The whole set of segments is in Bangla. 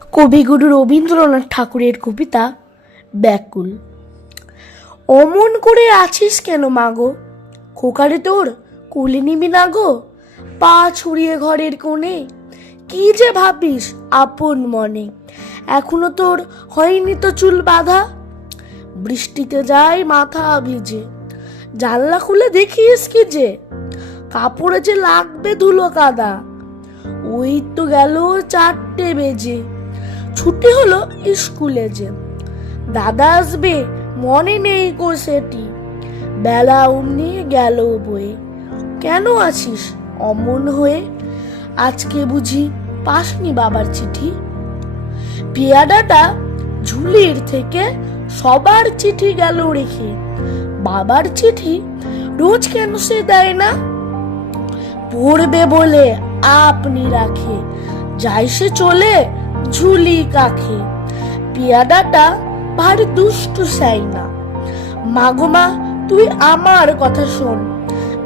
কবিগুরু রবীন্দ্রনাথ ঠাকুরের কবিতা, ব্যাকুল। অমন করে আছিস কেন মাগো খোকারে তোর কুলে নিবি না গো? পা ছড়িয়ে ঘরের কোণে। কি যে ভাবিস আপন মনে? এখনও তোর হয়নি তো চুল বাঁধা? বৃষ্টিতে যায় মাথা ভিজে। জানলা খুলে দেখিস কি যে? কাপড়ে যে লাগবে ধুলো কাদা। ওই তো গেল চারটে বেজে। ছুটি হলো স্কুলে যে। দাদা আসবে, মনে নেই গো সেটি। বেলা অমনি গেল বয়ে। কেন আছিস অমন হয়ে? আজকে বুঝি পাসনি বাবার চিঠি? পেয়াদাটা ঝুলির থেকে সবার চিঠি গেল রেখে। বাবার চিঠি রোজ কেন সে দেয় না? পড়বে বলে আপনি রাখে। যাই সে চলে ঝুলি কাখে। পেয়াদাটা ভারী দুষ্টু চাই না মাগো মা, তুই আমার কথা শোন।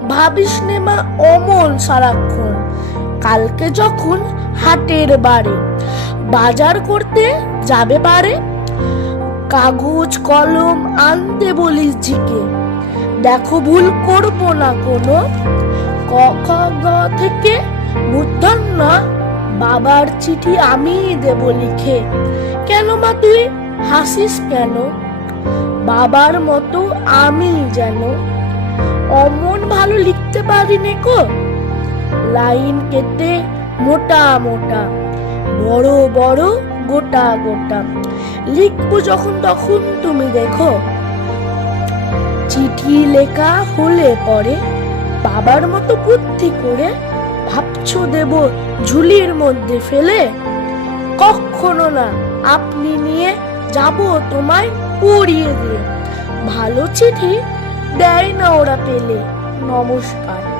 ভাবিস নে মা অমন সারাক্ষণ। কালকে যখন হাটের বাড়ি। বাজার করতে যাবে পারে? কাগজ, কলম আনতে বলিস জিকে দেখো ভুল করব না কোনো। ক, খ, গ থেকে মূর্ধন্য বাবার চিঠি আমি দেব লিখে। কেন মা তুই? হাসিস কেন? বাবার মতো আমি যেন অমন ভালো লিখতে পারি নে কো? লাইন কেটে মোটা মোটা, বড় বড় গোটা গোটা। লিখব যখন তখন তুমি দেখো, চিঠি লেখা হলে পরে বাবার মতো বুদ্ধি করে ভাবছ দেব ঝুলির মধ্যে ফেলে? কখনো না, আপনি নিয়ে যাব তোমায় পড়িয়ে দিয়ে। ভালো চিঠি দেয় না ওরা পেলে, নমস্কার।